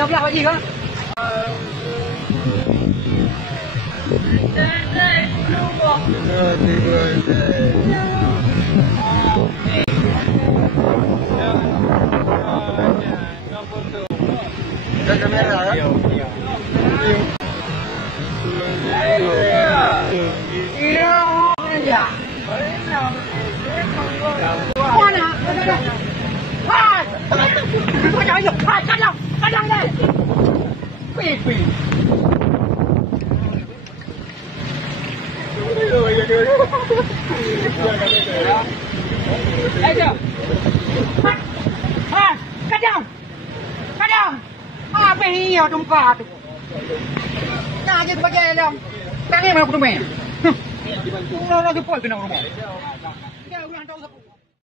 Yang belah bagi kan? Dah merah ya? Iya, ya. Mana? Hai. Kau jangan yuk, kadang deh. Pipi. Ayo. Ha, kadang. Apa ini ya tempat? Nah, jadi bagai dalam. Tangan mana aku tu main? Orang lagi pol kena rumah. Dia orang tahu siapa.